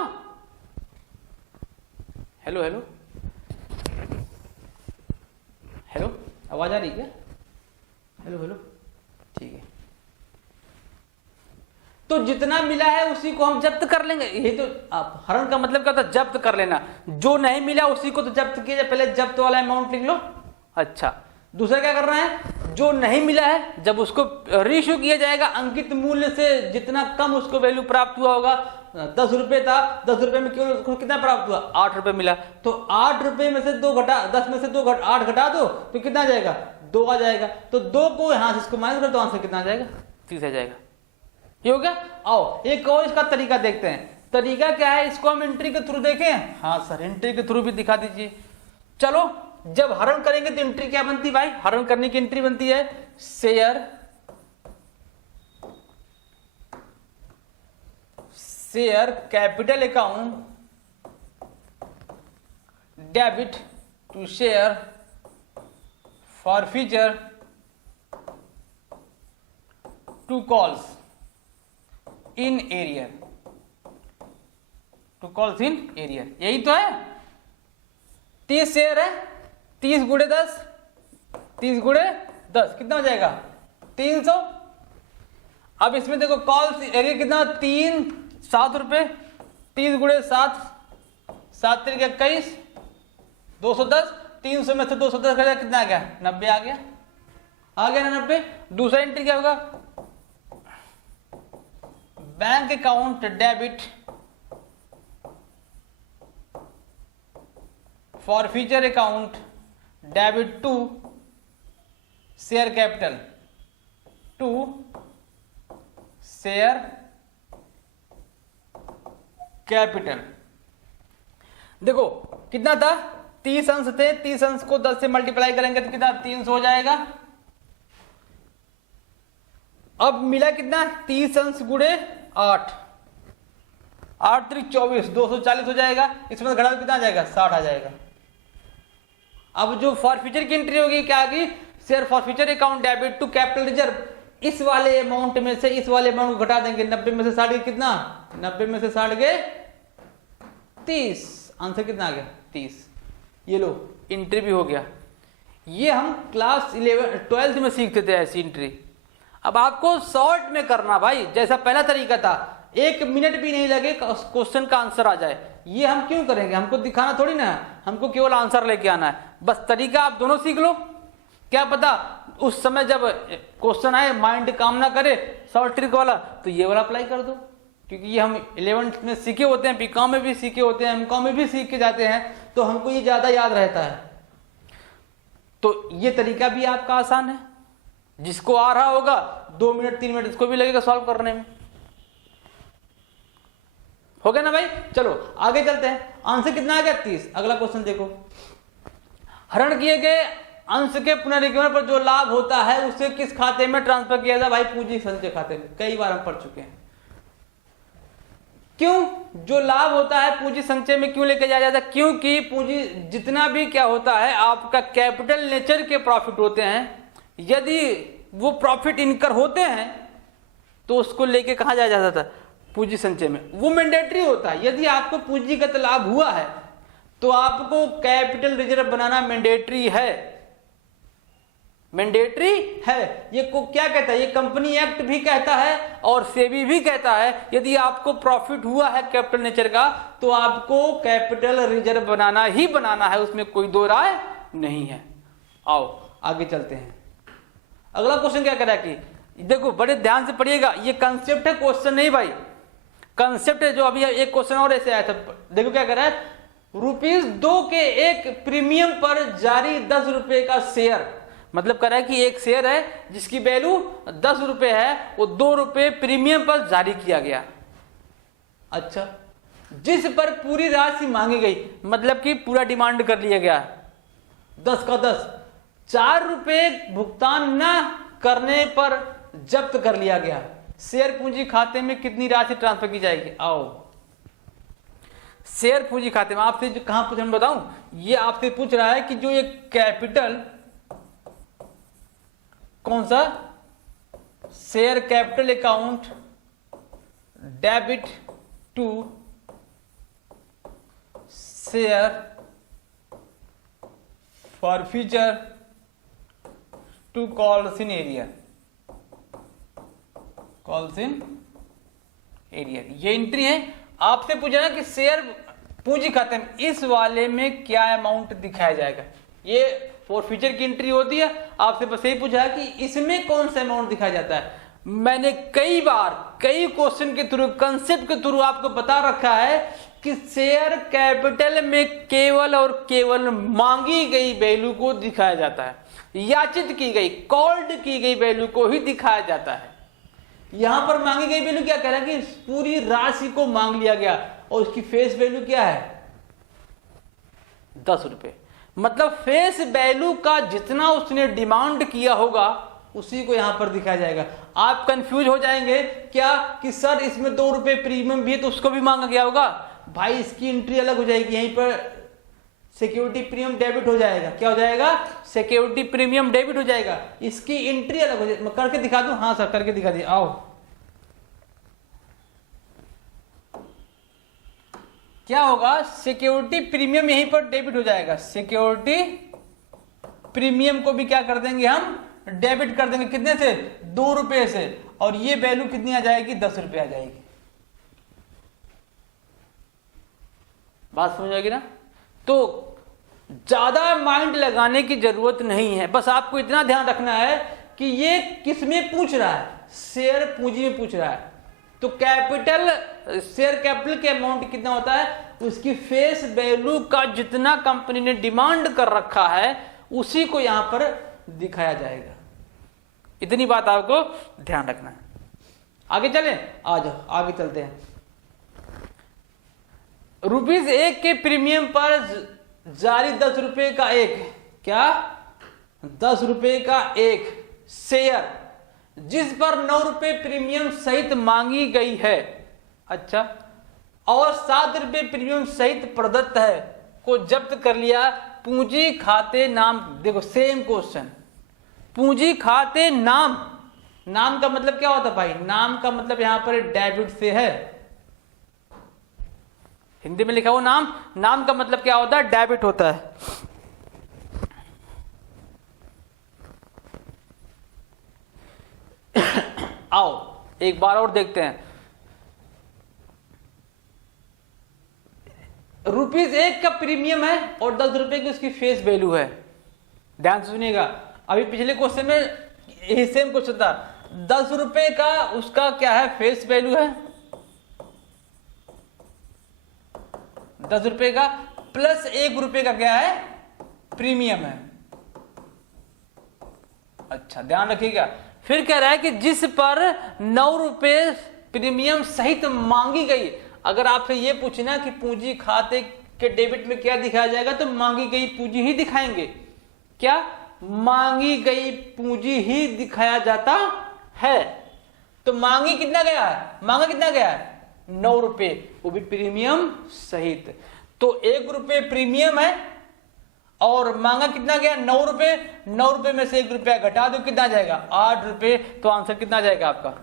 हेलो हेलो हेलो, आवाज आ रही क्या? हेलो हेलो, ठीक है। तो जितना मिला है उसी को हम जब्त कर लेंगे। यही तो आप हरण का मतलब क्या था? जब्त कर लेना। जो नहीं मिला उसी को तो जब्त किया जाए। पहले जब्त वाला अमाउंट लिख लो। अच्छा दूसरा क्या करना है? जो नहीं मिला है जब उसको रीइश्यू किया जाएगा अंकित मूल्य से जितना कम उसको वैल्यू प्राप्त हुआ होगा। 10 रुपए था, 10 रुपए में केवल उसको कितना प्राप्त हुआ? 8 रुपए मिला। तो 8 रुपए में से 2 घटा, 10 में से 2 घटा 8 घटा दो तो कितना आ जाएगा? 2 आ जाएगा। तो 2 को यहां से इसको माइनस कर दो, आंसर कितना आ जाएगा? 30 आ जाएगा। ये हो गया। आओ एक और इसका तरीका देखते हैं। तरीका क्या है? इसको हम एंट्री के थ्रू देखें। हाँ सर एंट्री के थ्रू भी दिखा दीजिए। चलो जब हरण करेंगे तो एंट्री क्या बनती भाई? हरण करने की एंट्री बनती है share capital account debit to share forfeiture to calls in arrear. To calls in arrear, यही तो है। 30 शेयर है, 30 गुणे 10, 30 गुणे 10 कितना हो जाएगा? 300। अब इसमें देखो कॉल्स एरियर कितना? 3 7 रुपए। 30 गुणे 7, 7 3 21, 210। 300 में से 210 का कितना आ गया? 90 आ गया। आ गया ना 90। दूसरा एंट्री क्या होगा? Bank account debit forfeiture account debit to share capital to share capital. देखो कितना था? 30 अंश थे। 30 अंश को 10 से मल्टीप्लाई करेंगे तो कितना? 300 हो जाएगा। अब मिला कितना? 30 अंश गुणे 8, 8 3 24, 240 हो जाएगा। इसमें घटा कितना आ जाएगा? 60 आ जाएगा। अब जो फॉरफीचर की एंट्री होगी क्या आगी? Share forfeiture account debit to capital reserve. इस वाले अमाउंट में से इस वाले अमाउंट को घटा देंगे। 90 में से 60 कितना? 90 में से 60 गए 30। आंसर कितना आ गया? 30। ये लो एंट्री भी हो गया। ये हम क्लास 12th में सीखते थे ऐसी एंट्री। अब आपको शॉर्ट में करना भाई, जैसा पहला तरीका था 1 मिनट भी नहीं लगे क्वेश्चन का आंसर आ जाए। ये हम क्यों करेंगे? हमको दिखाना थोड़ी ना है, हमको केवल आंसर लेके आना है। बस तरीका आप दोनों सीख लो। क्या पता उस समय जब क्वेश्चन आए माइंड काम ना करे शॉर्ट ट्रिक वाला, तो ये वाला अप्लाई कर दो। क्योंकि ये हम 11th में सीखे होते हैं, बीकॉम में भी सीखे होते हैं, एमकॉम में भी सीख के जाते हैं, तो हमको ये ज्यादा याद रहता है। तो ये तरीका भी आपका आसान है। जिसको आ रहा होगा 2 मिनट 3 मिनट इसको भी लगेगा सॉल्व करने में। हो गया ना भाई। चलो आगे चलते हैं, आंसर कितना आ गया 30। अगला क्वेश्चन देखो, हरण किए गए अंश के पुनर्गमन पर जो लाभ होता है उसे किस खाते में ट्रांसफर किया जाए? भाई पूंजी संचय खाते में, कई बार हम पढ़ चुके हैं। क्यों जो लाभ होता है पूंजी संचय में क्यों लेके जाया जाता है? क्योंकि पूंजी जितना भी क्या होता है आपका कैपिटल नेचर के प्रॉफिट होते हैं, यदि वो प्रॉफिट इनकर होते हैं तो उसको लेके कहां जाया जाता है? पूंजी संचय में। वो मैंडेटरी होता है, यदि आपको पूंजीगत लाभ हुआ है तो आपको कैपिटल रिजर्व बनाना मैंडेटरी है, मैंडेटरी है। ये को क्या कहता है? ये कंपनी एक्ट भी कहता है और सेबी भी कहता है, यदि आपको प्रॉफिट हुआ है कैपिटल नेचर का तो आपको कैपिटल रिजर्व बनाना ही बनाना है, उसमें कोई दो राय नहीं है। आओ आगे चलते हैं। अगला क्वेश्चन क्या कह रहा है कि देखो बड़े ध्यान से पढ़िएगा, ये कंसेप्ट है, क्वेश्चन नहीं भाई, कंसेप्ट है। जो अभी एक क्वेश्चन और ऐसे आया था, देखो क्या कह रहा है, ₹2 के एक प्रीमियम पर जारी 10 रुपए का शेयर, मतलब कह रहा है कि एक शेयर है जिसकी वैल्यू 10 रुपए है, वो 2 रुपए प्रीमियम पर जारी किया गया। अच्छा, जिस पर पूरी राशि मांगी गई, मतलब कि पूरा डिमांड कर लिया गया 10 का 10, 4 रुपए भुगतान न करने पर जब्त कर लिया गया। शेयर पूंजी खाते में कितनी राशि ट्रांसफर की जाएगी? आओ शेयर पूंजी खाते में आपसे जो कहां पूछ मैं बताऊं, ये आपसे पूछ रहा है कि जो ये कैपिटल, कौन सा? Share capital account debit to share forfeiture to calls in arrear, calls in arrear, ये एंट्री है। आपसे पूछा ना कि शेयर पूंजी खाते में इस वाले में क्या अमाउंट दिखाया जाएगा, ये फॉरफीचर की एंट्री होती है। आपसे बस यही पूछा है कि इसमें कौन सा अमाउंट दिखाया जाता है। मैंने कई बार कई क्वेश्चन के थ्रू, कंसेप्ट के थ्रू आपको बता रखा है कि शेयर कैपिटल में केवल और केवल मांगी गई वैल्यू को दिखाया जाता है, याचित की गई, कॉल्ड की गई वैल्यू को ही दिखाया जाता है। यहां पर मांगी गई वैल्यू क्या कह रहा है कि पूरी राशि को मांग लिया गया और उसकी फेस वैल्यू क्या है? 10 रुपए। मतलब फेस वैल्यू का जितना उसने डिमांड किया होगा उसी को यहां पर दिखाया जाएगा। आप कंफ्यूज हो जाएंगे क्या कि सर इसमें 2 रुपए प्रीमियम भी है तो उसको भी मांगा गया होगा? भाई इसकी एंट्री अलग हो जाएगी, यहीं पर सिक्योरिटी प्रीमियम डेबिट हो जाएगा। क्या हो जाएगा? सिक्योरिटी प्रीमियम डेबिट हो जाएगा, इसकी एंट्री अलग हो जाएगी। मैं करके दिखा दूं? हाँ सर करके दिखा दिए। आओ क्या होगा? सिक्योरिटी प्रीमियम यहीं पर डेबिट हो जाएगा, सिक्योरिटी प्रीमियम को भी क्या कर देंगे हम? डेबिट कर देंगे। कितने से? 2 रुपए से। और ये वैल्यू कितनी आ जाएगी? 10 रुपए आ जाएगी। बात समझ आएगी ना? तो ज्यादा माइंड लगाने की जरूरत नहीं है, बस आपको इतना ध्यान रखना है कि ये किस में पूछ रहा है? शेयर पूंजी में पूछ रहा है। तो कैपिटल, शेयर कैपिटल के अमाउंट कितना होता है? उसकी फेस वैल्यू का जितना कंपनी ने डिमांड कर रखा है उसी को यहां पर दिखाया जाएगा। इतनी बात आपको ध्यान रखना है। आगे चलें, आ जाओ आगे चलते हैं। ₹1 के प्रीमियम पर जारी 10 रुपए का एक, क्या? 10 रुपए का एक शेयर जिस पर 9 रुपए प्रीमियम सहित मांगी गई है, अच्छा, और 7 रुपए प्रीमियम सहित प्रदत्त है, को जब्त कर लिया। पूंजी खाते नाम, देखो सेम क्वेश्चन, पूंजी खाते नाम, नाम का मतलब क्या होता है भाई? नाम का मतलब यहां पर डेबिट से है, हिंदी में लिखा हुआ नाम, नाम का मतलब क्या होता है? डेबिट होता है। आओ एक बार और देखते हैं। ₹1 का प्रीमियम है और 10 रुपए की उसकी फेस वैल्यू है। ध्यान से सुनिएगा, अभी पिछले क्वेश्चन में यही सेम क्वेश्चन था। 10 रुपए का उसका क्या है? फेस वैल्यू है 10 रुपए का, प्लस 1 रुपए का क्या है? प्रीमियम है। अच्छा ध्यान रखिएगा। फिर कह रहा है कि जिस पर 9 रुपए प्रीमियम सहित मांगी गई। अगर आपसे ये पूछना कि पूंजी खाते के डेबिट में क्या दिखाया जाएगा, तो मांगी गई पूंजी ही दिखाएंगे। क्या मांगी गई पूंजी ही दिखाया जाता है। तो मांगी कितना गया है, मांगा कितना गया है 9 रुपए, वो भी प्रीमियम सहित। तो 1 रुपए प्रीमियम है और मांगा कितना गया 9 रुपए। 9 रुपए में से 1 रुपया घटा दो, कितना जाएगा 8 रुपए। तो आंसर कितना जाएगा आपका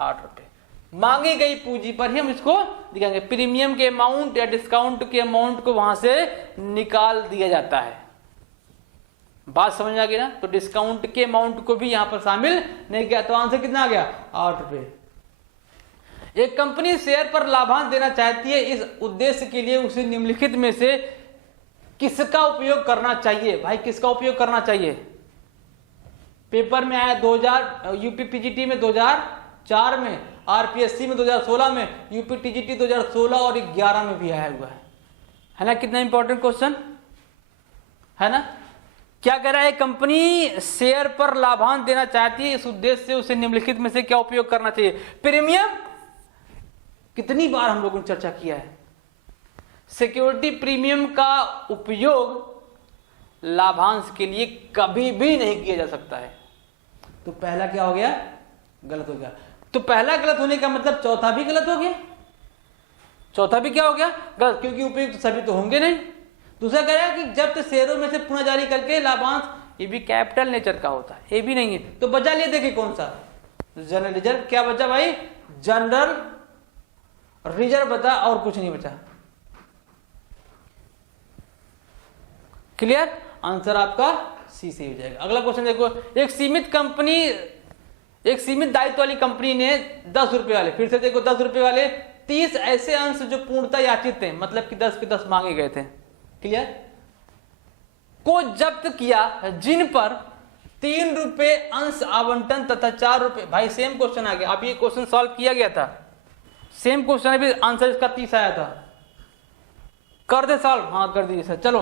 8 रुपए। मांगी गई पूंजी पर ही हम इसको दिखाएंगे। प्रीमियम के अमाउंट या डिस्काउंट के अमाउंट को वहां से निकाल दिया जाता है। बात समझ आ गई ना। तो डिस्काउंट के अमाउंट को भी यहां पर शामिल नहीं किया। तो आंसर कितना आ गया 8 रुपए। एक कंपनी शेयर पर लाभांश देना चाहती है, इस उद्देश्य के लिए उसे निम्नलिखित में से किसका उपयोग करना चाहिए। भाई किसका उपयोग करना चाहिए, पेपर में आया 2000 यूपी पीजीटी में 2004 में, आरपीएससी में 2016 में, यूपी टीजीटी 2016 और 11 में भी आया हुआ है ना। कितना इंपॉर्टेंट क्वेश्चन है ना। क्या कह रहा है, कंपनी शेयर पर लाभांश देना चाहती है, इस उद्देश्य से उसे निम्नलिखित में से क्या उपयोग करना चाहिए। प्रीमियम कितनी बार हम लोगों ने चर्चा किया है, सिक्योरिटी प्रीमियम का उपयोग लाभांश के लिए कभी भी नहीं किया जा सकता है। तो पहला क्या हो गया, गलत हो गया। तो पहला गलत होने का मतलब चौथा भी गलत हो गया। चौथा भी क्या हो गया गलत, क्योंकि उपयुक्त सभी तो होंगे नहीं। दूसरा कह रहा है कि जब्त शेयरों में से पुनः जारी करके लाभांश, ये भी कैपिटल नेचर का होता है, ये भी नहीं है। तो बचा लिए, देखिए कौन सा जनरल रिजर्व। क्या बचा भाई, जनरल रिजर्व बचा और कुछ नहीं बचा। क्लियर, आंसर आपका सी से हो जाएगा। अगला क्वेश्चन देखो, एक सीमित दायित्व वाली कंपनी ने 10 रुपए वाले, फिर से देखो 10 रुपए वाले 30 ऐसे अंश जो पूर्णतः याचित थे, मतलब कि 10 के 10 मांगे गए थे, क्लियर, को जब्त किया, जिन पर 3 रुपए अंश आवंटन तथा 4 रुपए। भाई सेम क्वेश्चन आ गया, अब ये क्वेश्चन सॉल्व किया गया था, सेम क्वेश्चन अभी आंसर इसका 30 आया था। कर दे सॉल्व, हाँ कर दीजिए सर। चलो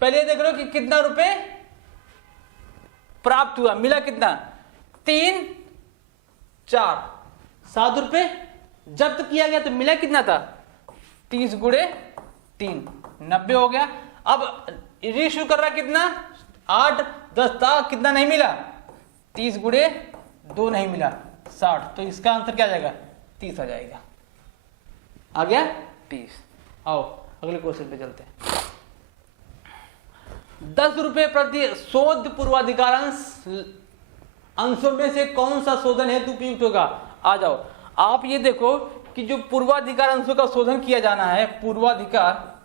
पहले देख लो कि कितना रुपए प्राप्त हुआ, मिला कितना 3 4 7 रुपए जब्त किया गया, तो मिला कितना था 30 गुणे 3 90 हो गया। अब रीइश्यू कर रहा कितना 8 10 था, कितना नहीं मिला 30 गुणे 2 नहीं मिला 60। तो इसका आंसर क्या आ जाएगा 30 आ जाएगा। आ गया 30। आओ अगले क्वेश्चन पे चलते हैं। 10 रुपए प्रति शोध पूर्वाधिकार अंशों में से कौन सा शोधन हेतु उपयुक्त होगा। आ जाओ, आप ये देखो कि जो पूर्वाधिकार अंशों का शोधन किया जाना है, पूर्वाधिकार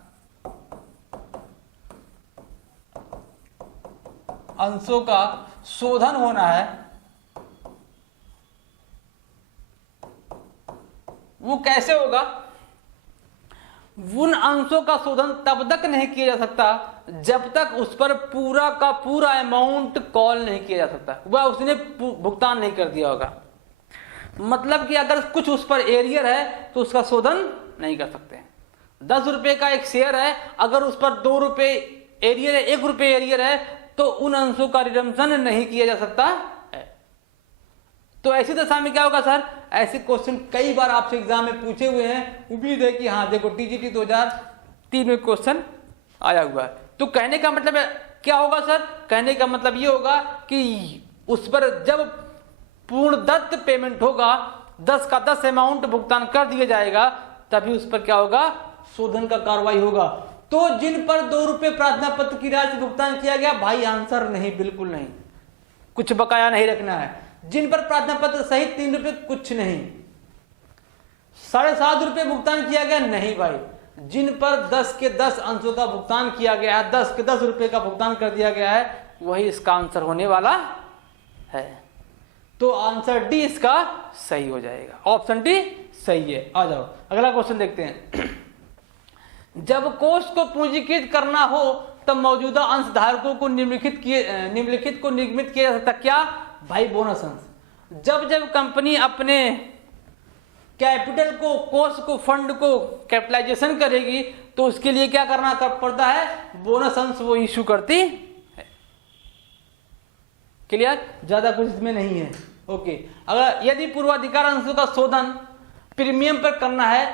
अंशों का शोधन होना है, वो कैसे होगा। उन अंशों का शोधन तब तक नहीं किया जा सकता जब तक उस पर पूरा का पूरा अमाउंट कॉल नहीं किया जा सकता, वह उसने भुगतान नहीं कर दिया होगा। मतलब कि अगर कुछ उस पर एरियर है तो उसका शोधन नहीं कर सकते। 10 रुपए का एक शेयर है, अगर उस पर 2 रुपए एरियर है, 1 रुपए एरियर है, तो उन अंशों का रिडम्पशन नहीं किया जा सकता है। तो ऐसी दशा में क्या होगा सर, ऐसे क्वेश्चन कई बार आपसे एग्जाम में पूछे हुए हैं। उम्मीद है कि हाँ देखो टीजीटी 2003 में क्वेश्चन आया हुआ है। तो कहने का मतलब क्या होगा सर, कहने का मतलब ये होगा कि उस पर जब पूर्णदत्त पेमेंट होगा, 10 का 10 अमाउंट भुगतान कर दिया जाएगा, तभी उस पर क्या होगा शोधन का कार्रवाई होगा। तो जिन पर 2 रुपए प्रार्थना पत्र की राशि भुगतान किया गया, भाई आंसर नहीं, बिल्कुल नहीं, कुछ बकाया नहीं रखना है। जिन पर प्रार्थना पत्र सहित 3 रुपए कुछ नहीं, 7.5 रुपए भुगतान किया गया, नहीं भाई। जिन पर 10 के 10 अंशों का भुगतान किया गया है, 10 के 10 रुपए का भुगतान कर दिया गया है, वही इसका आंसर होने वाला है। तो आंसर डी इसका सही हो जाएगा, ऑप्शन डी सही है। आ जाओ अगला क्वेश्चन देखते हैं। जब कोष को पूंजीकृत करना हो तब मौजूदा अंशधारकों को निम्नलिखित को निगमित किया जा सकता। क्या भाई, बोनस अंश। जब जब कंपनी अपने कैपिटल को, कोष को, फंड को कैपिटलाइजेशन करेगी, तो उसके लिए क्या करना पड़ता है, बोनस अंश वो इश्यू करती है। क्लियर, ज्यादा कुछ इसमें नहीं है। ओके, अगर यदि पूर्वाधिकार अंशों का शोधन प्रीमियम पर करना है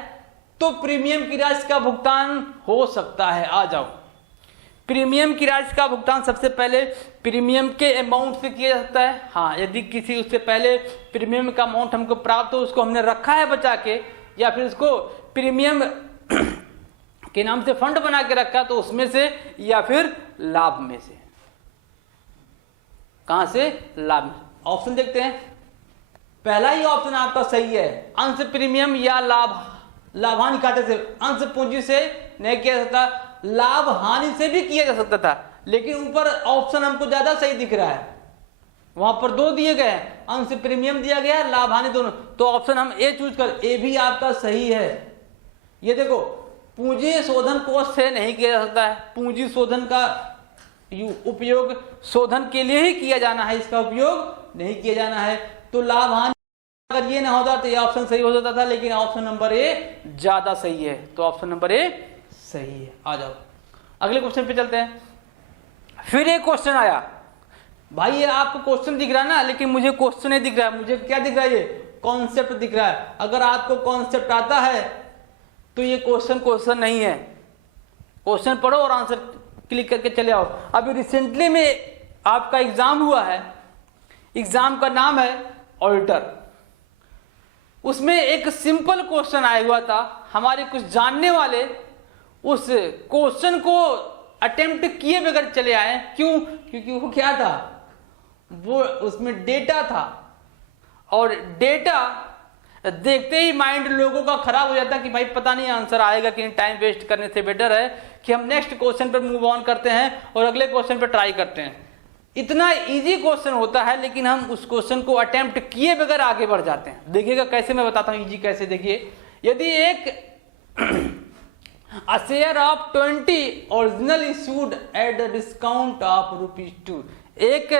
तो प्रीमियम की राशि का भुगतान हो सकता है। आ जाओ, प्रीमियम की राशि का भुगतान सबसे पहले प्रीमियम के अमाउंट से किया जा सकता है। हाँ, यदि किसी उससे पहले प्रीमियम का अमाउंट हमको प्राप्त हो, उसको हमने रखा है बचा के, या फिर उसको प्रीमियम के नाम से फंड बना के रखा, तो उसमें से, या फिर लाभ में से। कहां से? लाभ में। ऑप्शन देखते हैं, पहला ही ऑप्शन आपका सही है, अंश प्रीमियम या लाभानी खाते से। अंश पूंजी से नहीं किया जा सकता, लाभ हानि से भी किया जा सकता था, लेकिन ऊपर ऑप्शन हमको ज्यादा सही दिख रहा है। वहां पर दो दिए गए हैं, अंश प्रीमियम दिया गया, लाभ हानि दोनों, तो ऑप्शन हम ए चूज कर, ए भी आपका सही है। ये देखो, पूंजी शोधन कोष से नहीं किया जा सकता है, पूंजी शोधन का उपयोग शोधन के लिए ही किया जाना है, इसका उपयोग नहीं किया जाना है। तो लाभ हानि अगर ये ना होता तो ये ऑप्शन सही हो जाता था, लेकिन ऑप्शन नंबर ए ज्यादा सही है, तो ऑप्शन नंबर ए सही है। आ जाओ अगले क्वेश्चन पे चलते हैं। फिर एक क्वेश्चन आया, भाई ये आपको क्वेश्चन दिख रहा है ना, लेकिन मुझे क्वेश्चन नहीं दिख रहा है, मुझे क्या दिख रहा है? ये कॉन्सेप्ट दिख रहा है। अगर आपको कॉन्सेप्ट आता है तो ये क्वेश्चन नहीं है। क्वेश्चन पढ़ो और आंसर क्लिक करके चले आओ। अभी रिसेंटली में आपका एग्जाम हुआ है, एग्जाम का नाम है ऑडिटर। उसमें एक सिंपल क्वेश्चन आया हुआ था, हमारे कुछ जानने वाले उस क्वेश्चन को अटेम्प्ट किए बगैर चले आए। क्यों? क्योंकि वो क्या था, वो उसमें डेटा था, और डेटा देखते ही माइंड लोगों का खराब हो जाता कि भाई पता नहीं आंसर आएगा कि नहीं। टाइम वेस्ट करने से बेटर है कि हम नेक्स्ट क्वेश्चन पर मूव ऑन करते हैं और अगले क्वेश्चन पर ट्राई करते हैं। इतना इजी क्वेश्चन होता है, लेकिन हम उस क्वेश्चन को अटेम्प्ट किए बगैर आगे बढ़ जाते हैं। देखिएगा कैसे, मैं बताता हूं इजी कैसे। देखिए, यदि एक A share of 20 original issued at the discount of ₹2, एक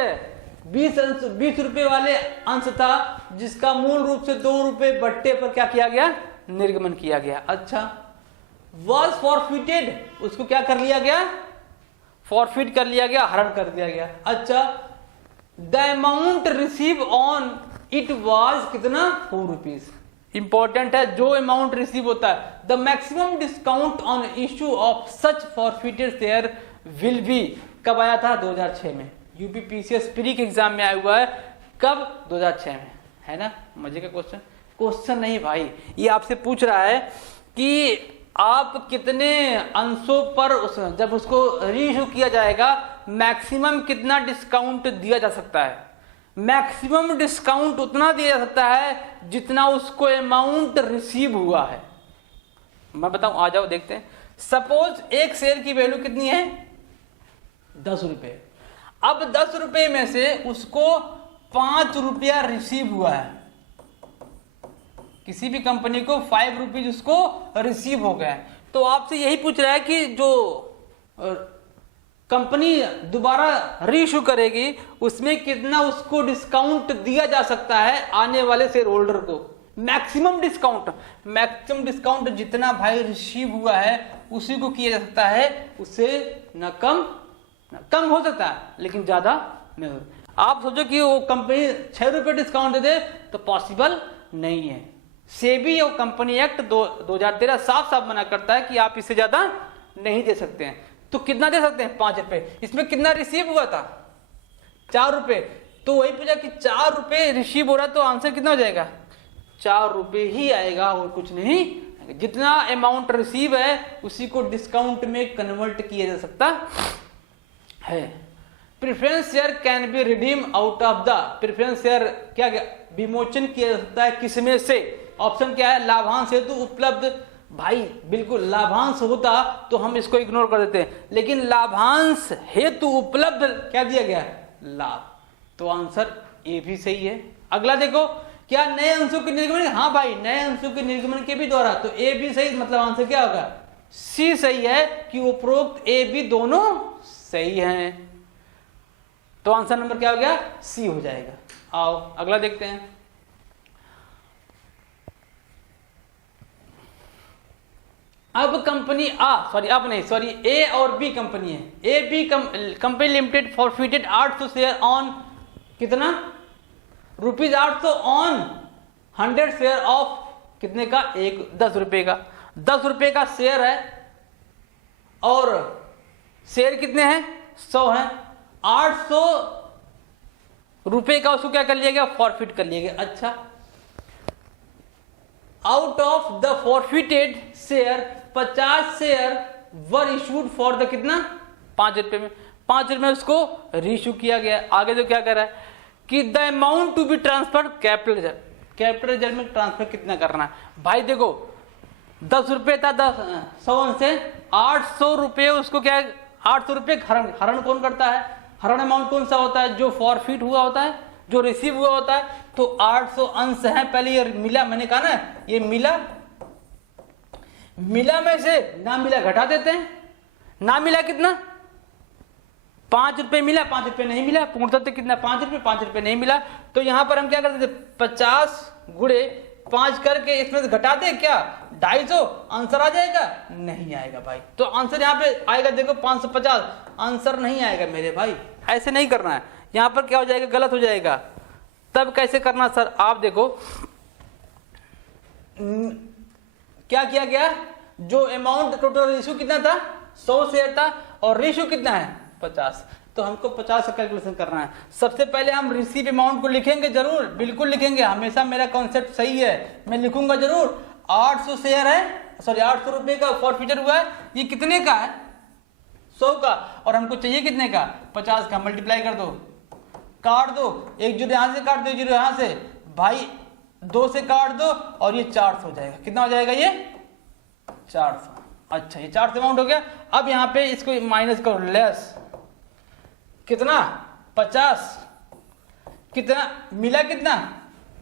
20 रुपए वाले अंश था जिसका मूल रूप से 2 रुपए बट्टे पर क्या किया गया? निर्गमन किया गया। अच्छा, was forfeited, उसको क्या कर लिया गया? फॉरफिट कर लिया गया, हरण कर दिया गया। अच्छा, the amount receive on it was कितना? 4 रुपीज। इंपॉर्टेंट है, जो अमाउंट रिसीव होता है, the maximum discount on issue of such forfeited share will be, कब आया था? 2006 में। यूपीपीसीएस प्री के एग्जाम में आया हुआ है, कब? 2006 में, है ना? मजे का क्वेश्चन नहीं भाई, ये आपसे पूछ रहा है कि आप कितने अंशों पर जब उसको रीइश्यू किया जाएगा मैक्सिमम कितना डिस्काउंट दिया जा सकता है। मैक्सिमम डिस्काउंट उतना दिया जा सकता है जितना उसको अमाउंट रिसीव हुआ है। मैं बताऊं, आ जाओ देखते हैं। सपोज एक शेयर की वैल्यू कितनी है? 10 रुपए। अब 10 रुपए में से उसको 5 रुपया रिसीव हुआ है, किसी भी कंपनी को 5 रुपीज उसको रिसीव हो गया है। तो आपसे यही पूछ रहा है कि जो कंपनी दोबारा रीइश्यू करेगी उसमें कितना उसको डिस्काउंट दिया जा सकता है आने वाले शेयर होल्डर को। मैक्सिमम डिस्काउंट जितना भाई रिसीव हुआ है उसी को किया जा सकता है, उससे न कम हो सकता है लेकिन ज्यादा नहीं हो। आप सोचो कि वो कंपनी 6 रुपए डिस्काउंट दे दे तो पॉसिबल नहीं है। सेबी और कंपनी एक्ट 2013 साफ साफ मना करता है कि आप इससे ज्यादा नहीं दे सकते हैं। तो कितना दे सकते हैं? 5 रुपए। इसमें कितना रिसीव हुआ था? 4 रुपए। तो वही पूछा कि 4 रुपए रिसीव हो रहा है, तो आंसर कितना हो जाएगा? 4 रुपए ही आएगा और कुछ नहीं। जितना अमाउंट रिसीव है उसी को डिस्काउंट में कन्वर्ट किया जा सकता है। Preference share can B redeem out of the, preference share क्या विमोचन किया जा सकता है किसमें से? ऑप्शन क्या है? लाभांश हेतु उपलब्ध। भाई बिल्कुल, लाभांश होता तो हम इसको इग्नोर कर देते हैं, लेकिन लाभांश हेतु उपलब्ध क्या दिया गया? लाभ। तो आंसर ए भी सही है। अगला देखो, क्या नए अंशों के निर्गमन? हाँ भाई, नए अंशों के निर्गमन के भी द्वारा, तो ए भी सही, मतलब आंसर क्या होगा? सी सही है कि उपरोक्त ए बी दोनों सही हैं। तो आंसर नंबर क्या हो गया? सी हो जाएगा। आओ अगला देखते हैं। अब कंपनी ए और बी कंपनी है। A B company limited forfeited 800 share on कितना? ₹800 ऑन 100 शेयर ऑफ कितने का? 10 रुपए का। ₹10 का शेयर है और शेयर कितने हैं 100 हैं, ₹800 का उसको क्या कर लिया गया फॉरफिट कर लिया गया। अच्छा, out of the forfeited share 50 share were issued for the कितना ₹5 में, ₹5 में उसको रीइश्यू किया गया। आगे जो क्या कर रहा है कि the amount to be transfer capital reserve, capital reserve में ट्रांसफर कितना करना है भाई। देखो ₹10 था, 100 से ₹800 उसको क्या है ₹800 हरण कौन करता है, हरण अमाउंट कौन सा होता है जो फॉरफिट हुआ होता है, जो रिसीव हुआ होता है। तो 800 अंश है, पहले ये मिला, मैंने कहा ना ये मिला में से ना मिला घटा देते हैं, ना मिला कितना ₹5 मिला, ₹5 नहीं मिला, पूर्णतः कितना ₹5 नहीं मिला। तो यहां पर हम क्या करते थे 50 गुणे 5 करके इसमें से घटा दे क्या 250, आंसर आ जाएगा, नहीं आएगा भाई। तो आंसर यहाँ पे आएगा देखो 550, आंसर नहीं आएगा मेरे भाई, ऐसे नहीं करना है। यहाँ पर क्या हो जाएगा गलत हो जाएगा। तब कैसे करना सर, आप देखो क्या किया गया, जो अमाउंट टोटल इशू कितना था 100 शेयर था और रेशियो कितना है 50, तो हमको 50 का कैलकुलेशन करना है। सबसे पहले हम रिसीव अमाउंट को लिखेंगे, जरूर बिल्कुल लिखेंगे, हमेशा मेरा कॉन्सेप्ट सही है, मैं लिखूंगा जरूर। 800 शेयर है, सॉरी ₹800 का फॉरफिटर हुआ है, ये कितने का है 100 का, और हमको चाहिए कितने का 50 का। मल्टीप्लाई कर दो, काट दो, एक जीरो यहां से काट दो, जीरो यहां से भाई, 2 से काट दो और ये 400 हो जाएगा। कितना हो जाएगा ये 400। अच्छा, ये 400 अमाउंट हो गया। अब यहाँ पे इसको माइनस करो, लेस कितना 50, कितना मिला, कितना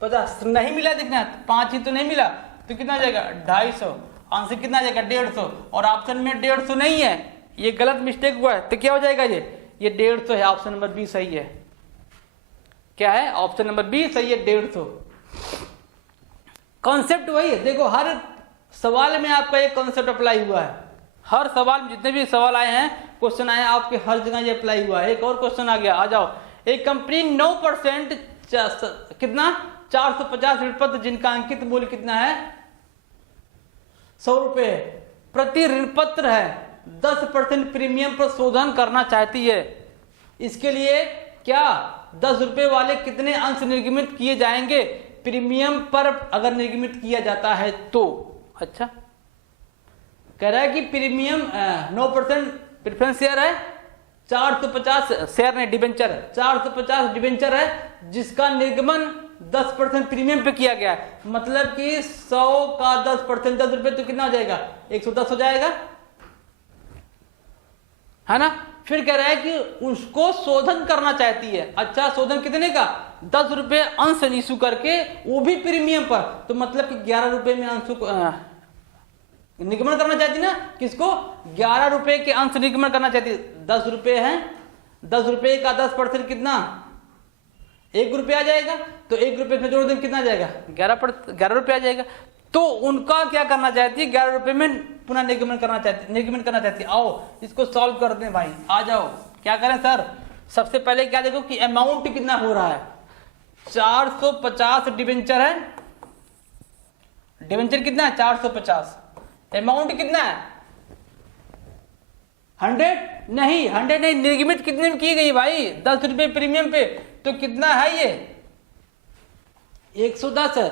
50 नहीं मिला, दिखना 5 ही तो नहीं मिला, तो कितना आ जाएगा 250, आंसर कितना आ जाएगा 150, और ऑप्शन में 150 नहीं है, ये गलत मिस्टेक हुआ है, तो क्या हो जाएगा ये 150 है, ऑप्शन नंबर बी सही है। क्या है ऑप्शन नंबर बी सही है, 150। कॉन्सेप्ट वही है, देखो हर सवाल में आपका एक कॉन्सेप्ट अप्लाई हुआ है, हर सवाल में जितने भी सवाल आए हैं, क्वेश्चन आए हैं आपके, हर जगह ये अप्लाई हुआ है। एक और क्वेश्चन आ गया, आ जाओ। एक कंपनी 9% कितना 450 ऋणपत्र जिनका अंकित मूल्य कितना है ₹100 प्रति ऋणपत्र है, 10% प्रीमियम पर शोधन करना चाहती है। इसके लिए क्या ₹10 वाले कितने अंश निर्गमित किए जाएंगे प्रीमियम पर अगर निर्गमित किया जाता है तो। अच्छा, कह रहा है कि प्रीमियम 9% प्रेफरेंस शेयर है, 450 शेयर ने डिबेंचर 450 डिबेंचर है जिसका निर्गमन 10% प्रीमियम पे किया गया है। मतलब कि 100 का 10%, ₹10 तो कितना हो जाएगा 110 हो जाएगा, है ना। फिर कह रहा है कि उसको शोधन करना चाहती है। अच्छा, शोधन कितने का ₹10 अंश इशू करके, वो भी प्रीमियम पर, तो मतलब कि ₹11 में अंश निगमन करना चाहती ना, किसको ₹11 के अंश निगमन करना चाहती है। ₹10 है, ₹10 का 10% कितना ₹1 आ जाएगा, तो ₹1 में जोड़ दें कितना आ जाएगा ₹11 आ जाएगा। तो उनका क्या करना चाहती है ₹11 में पुनः निगमन करना चाहती है। आओ इसको सॉल्व कर दें भाई, आ जाओ। क्या करें सर, सबसे पहले क्या देखो कि अमाउंट कितना हो रहा है, 450 डिबेंचर है, डिबेंचर कितना है 450, अमाउंट कितना है 100 नहीं, निर्गमित कितने में की गई भाई ₹10 प्रीमियम पे, तो कितना है ये 110 है।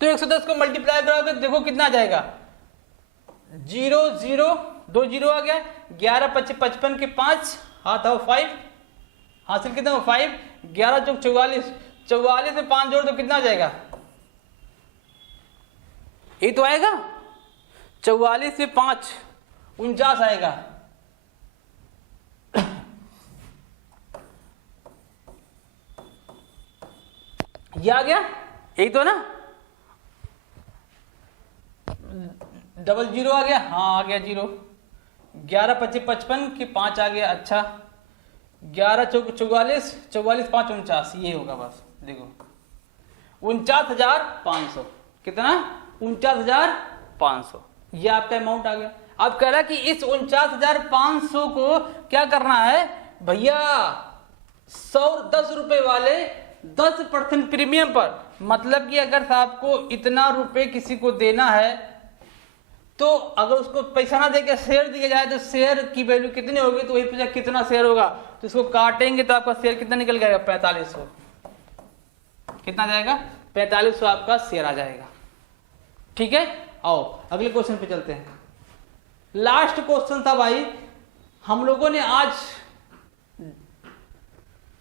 तो 110 को मल्टीप्लाई करोगे देखो कितना आ जाएगा, 0 0 2 0 आ गया, 11 25 55 के 5 हाथ आओ 5, हासिल कितना 5, 11 चौक 44, 44 में 5 जोड़ दो कितना आ जाएगा, ये तो आएगा 44 में 5 49 आएगा। ये आ गया, यही तो ना, 00 आ गया, हाँ आ गया 0, 11 25 55 की 5 आ गया। अच्छा, 11 चौक 44, 44 5 49, ये होगा बस। देखो 49,500, कितना 49,500, ये आपका अमाउंट आ गया। अब कह रहा है कि इस 49,500 को क्या करना है भैया, 10 रुपए वाले 10% प्रीमियम पर, मतलब कि अगर आपको इतना रुपए किसी को देना है तो अगर उसको पैसा ना देके शेयर दिया जाए तो शेयर की वैल्यू कितनी होगी, तो वही पूछा कितना शेयर होगा, तो इसको काटेंगे तो आपका शेयर कितना निकल जाएगा, 4500। कितना जाएगा, 4500 आपका शेयर आ जाएगा। ठीक है, आओ अगले क्वेश्चन पे चलते हैं। लास्ट क्वेश्चन था भाई, हम लोगों ने आज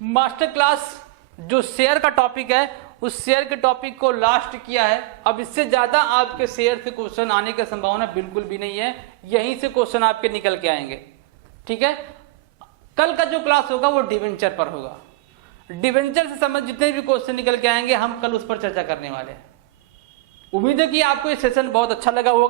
मास्टर क्लास जो शेयर का टॉपिक है उस शेयर के टॉपिक को लास्ट किया है। अब इससे ज्यादा आपके शेयर से क्वेश्चन आने की संभावना बिल्कुल भी नहीं है, यहीं से क्वेश्चन आपके निकल के आएंगे। ठीक है, कल का जो क्लास होगा वो डिवेंचर पर होगा। डिवेंचर से संबंधित जितने भी क्वेश्चन निकल के आएंगे हम कल उस पर चर्चा करने वाले हैं। उम्मीद है कि आपको ये सेशन बहुत अच्छा लगा होगा।